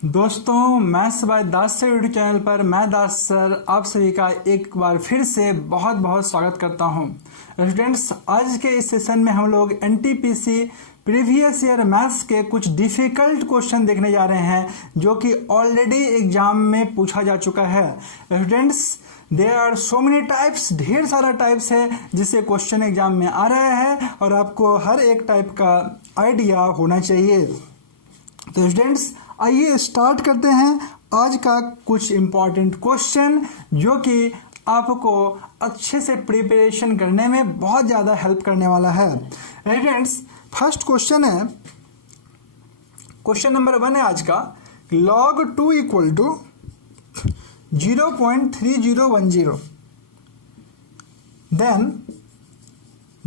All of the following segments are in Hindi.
दोस्तों, maths by Das sir YouTube channel पर मैं दास सर आप सभी का एक बार फिर से बहुत बहुत स्वागत करता हूं। स्टूडेंट्स, आज के इस सेशन में हम लोग एनटीपीसी प्रीवियस ईयर मैथ्स के कुछ डिफिकल्ट क्वेश्चन देखने जा रहे हैं जो कि ऑलरेडी एग्जाम में पूछा जा चुका है। Students, there are so many types, ढेर सारा टाइप्स है जिससे क्वेश्चन एग्जाम में आ रहा है और आपको हर एक टाइप का आइडिया होना चाहिए। तो स्टूडेंट्स, आइए स्टार्ट करते हैं आज का कुछ इम्पॉर्टेंट क्वेश्चन जो कि आपको अच्छे से प्रिपरेशन करने में बहुत ज़्यादा हेल्प करने वाला है। स्टूडेंट्स, फर्स्ट क्वेश्चन है, क्वेश्चन नंबर 1 है आज का, log 2 equal to 0.3010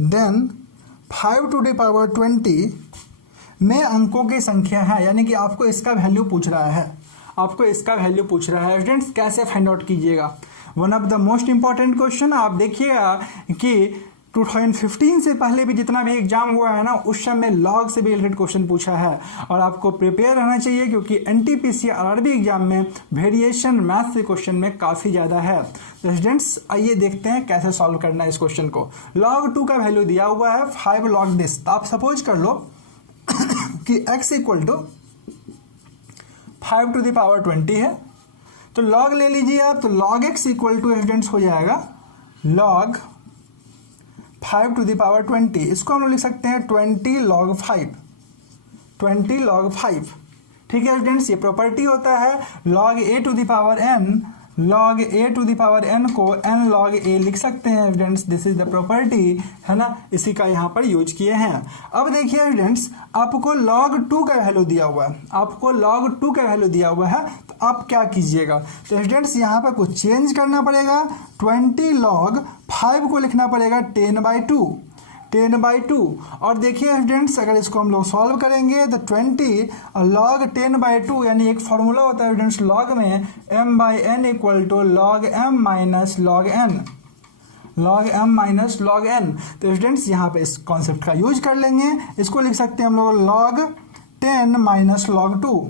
then 5 to the power 20 में अंकों की संख्या है, यानी कि आपको इसका वैल्यू पूछ रहा है। स्टूडेंट्स, कैसे फाइंड आउट कीजिएगा? One of the most important question. आप देखिएगा कि 2015 से पहले भी जितना भी एग्जाम हुआ है ना, उस समय लॉग से भी रिलेटेड क्वेश्चन पूछा है और आपको प्रिपेयर रहना चाहिए क्योंकि एनटीपीसी आरआरबी एग्जाम में वेरिएशन मैथ के क्वेश्चन में काफ़ी ज़्यादा है। तो स्टूडेंट्स, आइए देखते हैं कैसे सॉल्व करना है इस क्वेश्चन को। log 2 का वैल्यू दिया हुआ है 5 log दिस। तो आप सपोज कर लो कि x equal to 5 to the power 20 है, तो log ले लीजिए आप। तो log x equal to students हो जाएगा log 5 टू द पावर 20। इसको हम लोग लिख सकते हैं 20 log 5। ठीक है स्टूडेंट्स, ये प्रॉपर्टी होता है log a to the power n। log a to the power n को n log a लिख सकते हैं students. This is the property, है ना, इसी का यहाँ पर यूज किए हैं। अब देखिए स्टूडेंट्स, आपको log 2 का वैल्यू दिया हुआ है, तो आप क्या कीजिएगा? तो स्टूडेंट्स, यहाँ पर कुछ चेंज करना पड़ेगा। 20 log 5 को लिखना पड़ेगा 10/2 और देखिए स्टूडेंट्स, अगर इसको हम लोग सॉल्व करेंगे तो 20 log 10/2, यानी एक फॉर्मूला होता है स्टूडेंट्स लॉग में, m/n equal to log m minus log n। तो स्टूडेंट्स, यहाँ पे इस कॉन्सेप्ट का यूज कर लेंगे। इसको लिख सकते हैं हम लोग log 10 माइनस log 2।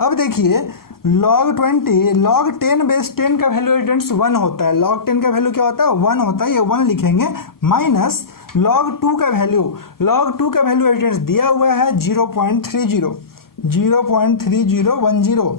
अब देखिए log 20 log 10 बेस 10 का वैल्यू स्टूडेंट्स 1 होता है। log 10 का वैल्यू क्या होता है? 1 होता है, ये 1 लिखेंगे, माइनस log 2 का वैल्यू स्टूडेंट्स दिया हुआ है 0.3010।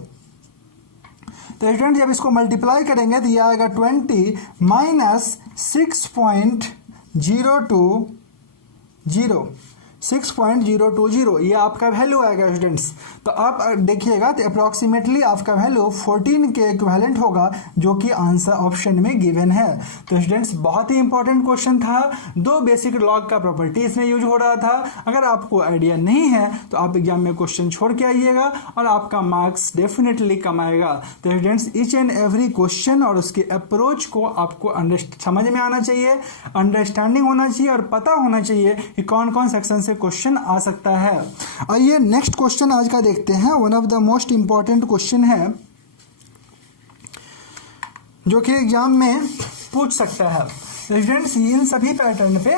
तो स्टूडेंट, जब इसको मल्टीप्लाई करेंगे तो ये आएगा 20 माइनस 6.020, ये आपका वैल्यू आएगा स्टूडेंट्स। तो आप देखिएगा तो अप्रॉक्सीमेटली आपका वैल्यू 14 के इक्विवेलेंट होगा, जो कि आंसर ऑप्शन में गिवन है। तो स्टूडेंट्स, बहुत ही इंपॉर्टेंट क्वेश्चन था। 2 बेसिक लॉग का प्रॉपर्टी इसमें यूज हो रहा था। अगर आपको आइडिया नहीं है तो आप एग्जाम में क्वेश्चन छोड़ के आइएगा और आपका मार्क्स डेफिनेटली कम आएगा। तो students, each and every question और उसके अप्रोच को आपको समझ में आना चाहिए, अंडरस्टैंडिंग होना चाहिए और पता होना चाहिए कि कौन कौन सेक्शन से क्वेश्चन आ सकता है। आइए नेक्स्ट क्वेश्चन आज का देखते हैं। One of the most important question है जो कि एग्जाम में पूछ सकता है। स्टूडेंट्स, इन सभी पैटर्न पे,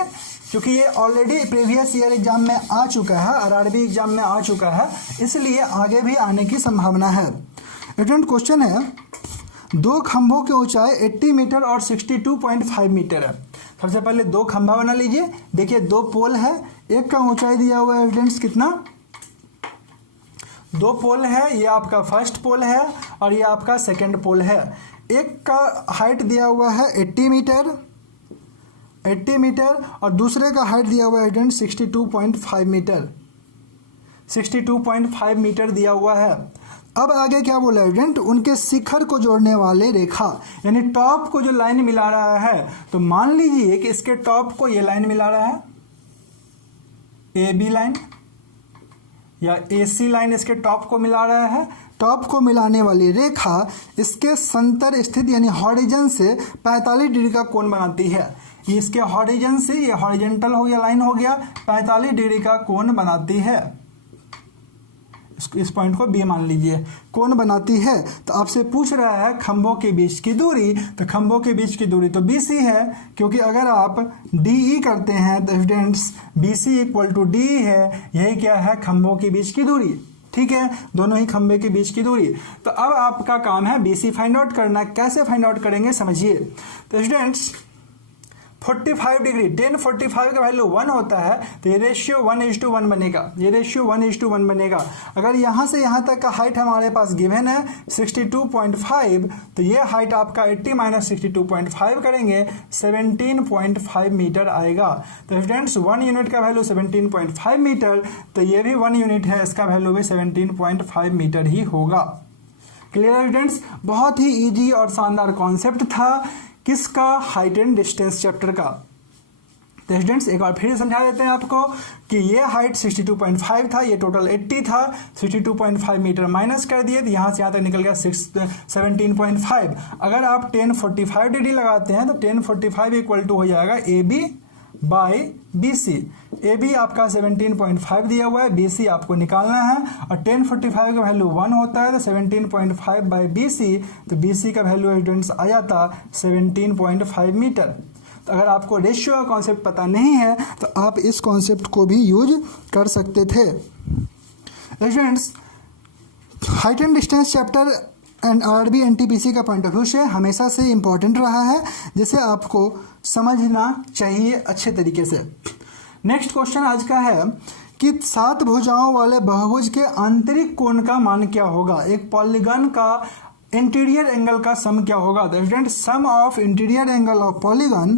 क्योंकि ये ऑलरेडी प्रीवियस ईयर एग्जाम में आ चुका है, आरआरबी एग्जाम में आ चुका है, इसलिए आगे भी आने की संभावना है। स्टूडेंट, क्वेश्चन है, 2 खंभों की ऊंचाई 80 मीटर और 62.5 मीटर है। सबसे पहले 2 खंभा बना लीजिए। देखिए 2 पोल है, एक का ऊंचाई दिया हुआ है स्टूडेंट्स कितना? 2 पोल है, ये आपका फर्स्ट पोल है और ये आपका सेकंड पोल है। एक का हाइट दिया हुआ है 80 मीटर और दूसरे का हाइट दिया हुआ है स्टूडेंट्स 62.5 मीटर दिया हुआ है। अब आगे क्या बोला है स्टूडेंट? उनके शिखर को जोड़ने वाले रेखा, यानी टॉप को जो लाइन मिला रहा है, तो मान लीजिए कि इसके टॉप को ये लाइन मिला रहा है, AB लाइन या AC लाइन इसके टॉप को मिला रहा है। टॉप को मिलाने वाली रेखा इसके संतर स्थित यानी हॉरिजन से 45 डिग्री का कोण बनाती है। ये इसके हॉरिजन से, ये हॉरिजेंटल हो गया, लाइन हो गया, 45 डिग्री का कोण बनाती है। इस पॉइंट को बी मान लीजिए, कोण बनाती है। तो आपसे पूछ रहा है खंभों के बीच की दूरी, तो खंभों के बीच की दूरी तो BC है, क्योंकि अगर आप DE करते हैं तो students BC equal to DE है। यही क्या है? खंभों के बीच की दूरी। ठीक है, दोनों ही खंबे के बीच की दूरी। तो अब आपका काम है BC फाइंड आउट करना। कैसे फाइंड आउट करेंगे समझिए। तो स्टूडेंट्स 45 डिग्री, tan 45 का वैल्यू 1 होता है, तो ये रेशियो 1:1 बनेगा, ये रेशियो 1:1 बनेगा। अगर यहाँ से यहाँ तक का हाइट हमारे पास गिवन है 62.5, तो ये हाइट आपका 80 माइनस 62.5 करेंगे 17.5 मीटर आएगा। तो स्टूडेंट्स 1 यूनिट का वैल्यू 17.5 मीटर, तो ये भी 1 यूनिट है, इसका वैल्यू भी 17.5 मीटर ही होगा। क्लियर स्टूडेंट्स, बहुत ही ईजी और शानदार कॉन्सेप्ट था किसका, हाइट एंड डिस्टेंस चैप्टर का। तो स्टूडेंट्स एक बार फिर समझा देते हैं आपको कि ये हाइट 62.5 था, ये टोटल 80 था, 62.5 मीटर माइनस कर दिए तो यहाँ से यहाँ तक निकल गया 17.5। अगर आप tan 45 डिग्री लगाते हैं तो tan 45 इक्वल टू हो जाएगा AB बाई BC। AB आपका 17.5 दिया हुआ है, BC आपको निकालना है, और tan 45 का वैल्यू 1 होता है, तो 17.5 बाई BC, तो BC का वैल्यू स्टूडेंट्स आ जाता 17.5 मीटर। तो अगर आपको रेशियो का कॉन्सेप्ट पता नहीं है तो आप इस कॉन्सेप्ट को भी यूज कर सकते थे। Students height and distance chapter and RRB NTPC का पॉइंट ऑफ व्यू से हमेशा से इम्पॉर्टेंट रहा है, जिसे आपको समझना चाहिए अच्छे तरीके से। नेक्स्ट क्वेश्चन आज का है कि 7 भुजाओं वाले बहुभुज के आंतरिक कोण का मान क्या होगा। एक पॉलीगन का इंटीरियर एंगल का सम क्या होगा। तो student sum of interior angle of polygon,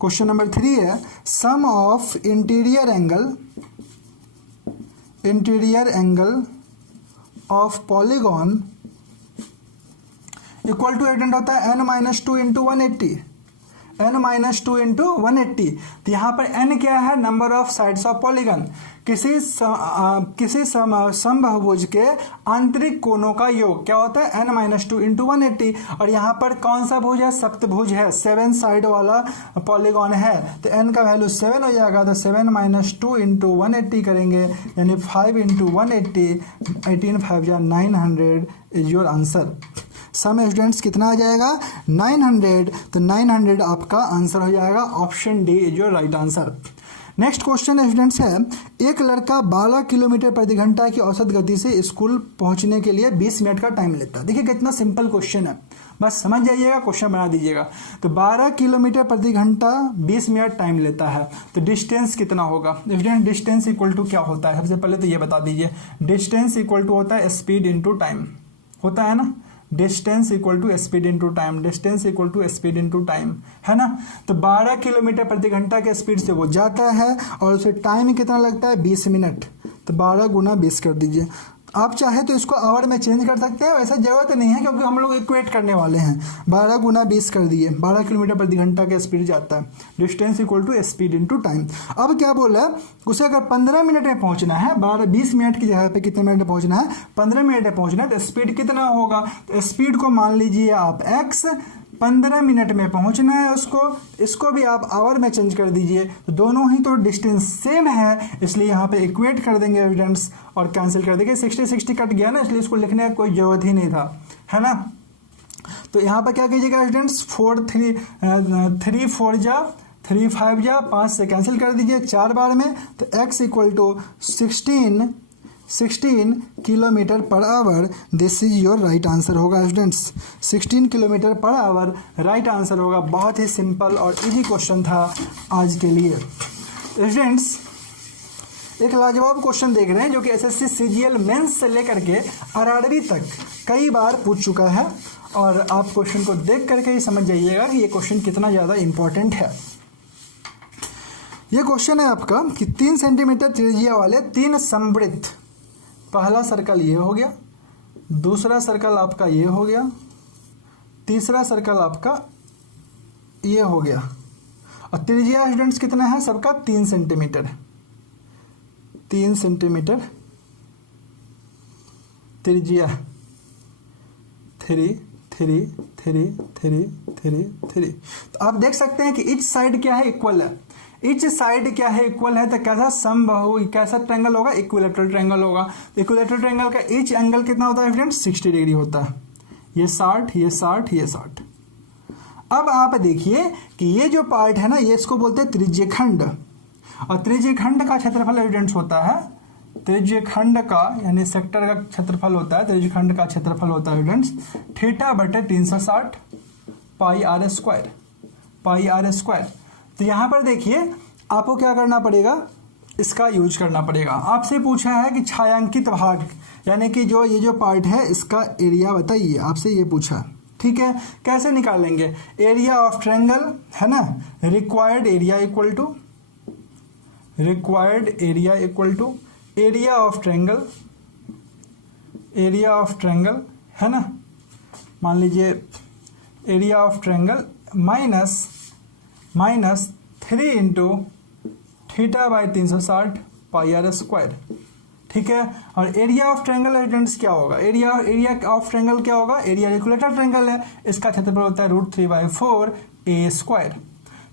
question number 3 है, sum of interior angle of polygon equal to student होता है n-2 इंटू 180, n-2 इंटू 180। तो यहाँ पर n क्या है, number of sides of polygon, किसी समबहुभुज के आंतरिक कोणों का योग क्या होता है, n-2 इंटू 180। और यहाँ पर कौन सा भुज है, सप्तभुज है, 7 साइड वाला पॉलीगन है, तो n का वैल्यू 7 हो जाएगा। तो 7-2 इंटू 180 करेंगे, यानी 5 इंटू 180, 18 5 या 900 is your answer. Some students कितना आ जाएगा, 900। तो 900 आपका आंसर हो जाएगा, option D is your right answer. Next question students है, एक लड़का 12 किलोमीटर प्रति घंटा की औसत गति से स्कूल पहुंचने के लिए 20 मिनट का टाइम लेता है। देखिए कितना सिंपल क्वेश्चन है, बस समझ जाइएगा, क्वेश्चन बना दीजिएगा। तो 12 किलोमीटर प्रति घंटा 20 मिनट टाइम लेता है, तो डिस्टेंस कितना होगा। डिस्टेंस इक्वल टू क्या होता है, सबसे पहले तो ये बता दीजिए। डिस्टेंस इक्वल टू होता है स्पीड इंटू टाइम, होता है ना, distance equal to speed into time, distance equal to speed into time, है ना। तो 12 किलोमीटर प्रति घंटा के स्पीड से वो जाता है और उसे टाइम कितना लगता है, 20 मिनट। तो 12 गुना 20 कर दीजिए। आप चाहे तो इसको आवर में चेंज कर सकते हैं, वैसा जरूरत नहीं है क्योंकि हम लोग इक्वेट करने वाले हैं। 12 गुना 20 कर दिए, 12 किलोमीटर प्रति घंटा का स्पीड जाता है, distance equal to speed into time. अब क्या बोला, उसे अगर 15 मिनट में पहुंचना है, 20 मिनट की जगह पे कितने मिनट में पहुंचना है, 15 मिनट में पहुंचना है, तो स्पीड कितना होगा। तो स्पीड को मान लीजिए आप x, 15 मिनट में पहुंचना है उसको, इसको भी आप आवर में चेंज कर दीजिए, तो दोनों ही तो डिस्टेंस सेम है, इसलिए यहाँ पे इक्वेट कर देंगे एविडेंस और कैंसिल कर देंगे। 60 कट गया ना, इसलिए इसको लिखने का कोई जरूरत ही नहीं था, है ना। तो यहाँ पर क्या कीजिएगा स्टूडेंट्स, 3 4 जा 3 5 जा 5 से कैंसिल कर दीजिए 4 बार में, तो x equal to 16 kilometre per hour, this is your right answer होगा students. 16 kilometre per hour right answer होगा। बहुत ही सिंपल और इजी क्वेश्चन था आज के लिए। स्टूडेंट्स एक लाजवाब क्वेश्चन देख रहे हैं जो कि एसएससी सीजीएल मेंस से लेकर के आरआरबी तक कई बार पूछ चुका है, और आप क्वेश्चन को देख करके ही समझ जाइएगा कि ये क्वेश्चन कितना ज़्यादा इंपॉर्टेंट है। ये क्वेश्चन है आपका कि 3 सेंटीमीटर त्रिज्या वाले 3 समवृत्त, पहला सर्कल ये हो गया, दूसरा सर्कल आपका ये हो गया, तीसरा सर्कल आपका ये हो गया, और त्रिज्या स्टूडेंट्स कितना है सबका, 3 सेंटीमीटर। 3 सेंटीमीटर त्रिज्या, 3 3 3 3 3 3। तो आप देख सकते हैं कि ईच साइड क्या है, इक्वल है। ईच साइड क्या है, इक्वल है, तो कैसा समबाहु, कैसा ट्रायंगल होगा, इक्विलेटरल ट्रायंगल होगा। इक्विलेटरल ट्रायंगल का ईच एंगल कितना होता है फ्रेंड्स, 60 डिग्री होता है। ये 60, ये 60, ये 60। अब आप देखिए कि ये जो पार्ट है ना, ये इसको बोलते हैं त्रिज्यखंड, और त्रिज्यखंड का क्षेत्रफल स्टूडेंट्स होता है त्रिज्यखंड का यानी सेक्टर का क्षेत्रफल होता है, त्रिज्यखंड का क्षेत्रफल होता है स्टूडेंट्स थीटा बटे 360 pi r square, pi r square. तो यहाँ पर देखिए आपको क्या करना पड़ेगा, इसका यूज करना पड़ेगा। आपसे पूछा है कि छायांकित भाग यानी कि जो ये जो पार्ट है इसका एरिया बताइए, आपसे ये पूछा, ठीक है। कैसे निकालेंगे, एरिया ऑफ ट्रायंगल है ना, required area equal to area of triangle, area of triangle है ना, मान लीजिए area of triangle minus 3 into theta by 360 pi r square, ठीक है। और एरिया ऑफ ट्रायंगल स्टूडेंट्स क्या होगा, एरिया ऑफ ट्रायंगल क्या होगा, एरिया इक्विलेटरल ट्रायंगल है, इसका क्षेत्रफल होता है √3/4 ए स्क्वायर। तो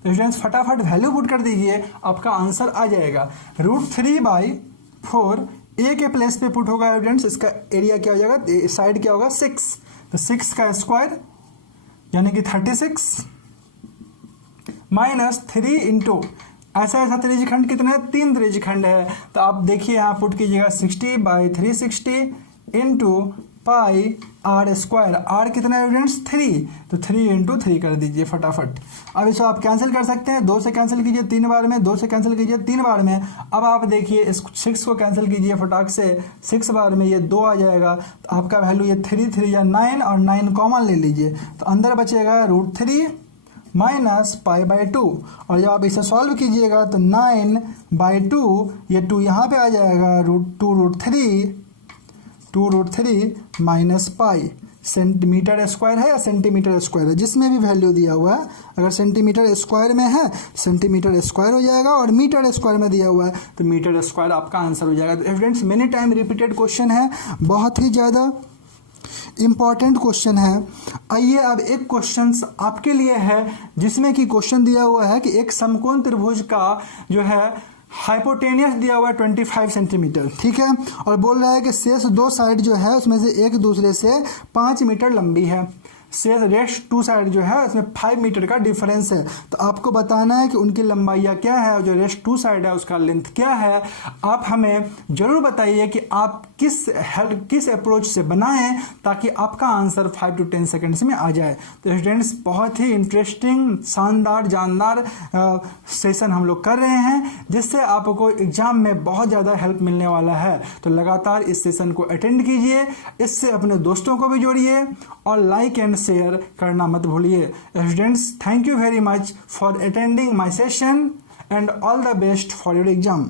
स्टूडेंट्स फटाफट वैल्यू पुट कर दीजिए, आपका आंसर आ जाएगा √3/4 ए के प्लेस पे पुट होगा स्टूडेंट्स, इसका एरिया क्या हो जाएगा, साइड क्या होगा 6, तो 6 का स्क्वायर यानी कि 36 माइनस 3 इंटू ऐसा त्रिज्यखंड कितना है, 3 त्रिज्यखंड है, तो आप देखिए यहाँ पुट कीजिएगा 60/360 into pi r square, r कितना है स्टूडेंट्स 3, तो 3 इंटू 3 कर दीजिए फटाफट। अब इसको आप कैंसिल कर सकते हैं, 2 से कैंसिल कीजिए 3 बार में, 2 से कैंसिल कीजिए 3 बार में। अब आप देखिए इस 6 को कैंसिल कीजिए फटाक से 6 बार में, ये 2 आ जाएगा, तो आपका वैल्यू ये 3 या 9 और 9 कॉमन ले लीजिए, तो अंदर बचेगा √3 माइनस π/2, और जब आप इसे सॉल्व कीजिएगा तो 9/2, ये 2 यहाँ पे आ जाएगा, √2√3 माइनस पाई, सेंटीमीटर स्क्वायर है या सेंटीमीटर स्क्वायर है, जिसमें भी वैल्यू दिया हुआ है, अगर सेंटीमीटर स्क्वायर में है सेंटीमीटर स्क्वायर हो जाएगा, और मीटर स्क्वायर में दिया हुआ है तो मीटर स्क्वायर आपका आंसर हो जाएगा। तो students many time repeated question है, बहुत ही ज़्यादा इम्पॉर्टेंट क्वेश्चन है। आइए अब एक क्वेश्चन आपके लिए है जिसमें कि क्वेश्चन दिया हुआ है कि एक समकोण त्रिभुज का जो है हाइपोटेनियस दिया हुआ है 25 सेंटीमीटर, ठीक है, और बोल रहा है कि शेष 2 साइड जो है उसमें से एक दूसरे से 5 मीटर लंबी है, शेष रेस्ट 2 साइड जो है उसमें 5 मीटर का डिफरेंस है। तो आपको बताना है कि उनकी लंबाइयाँ क्या है और जो रेस्ट 2 साइड है उसका लेंथ क्या है। आप हमें जरूर बताइए कि आप किस अप्रोच से बनाएं ताकि आपका आंसर 5 to 10 सेकेंड्स में आ जाए। तो स्टूडेंट्स बहुत ही इंटरेस्टिंग, शानदार, जानदार सेशन हम लोग कर रहे हैं जिससे आपको एग्जाम में बहुत ज़्यादा हेल्प मिलने वाला है। तो लगातार इस सेशन को अटेंड कीजिए, इससे अपने दोस्तों को भी जोड़िए और लाइक एंड शेयर करना मत भूलिए। Students thank you very much for attending my session and all the best for your exam.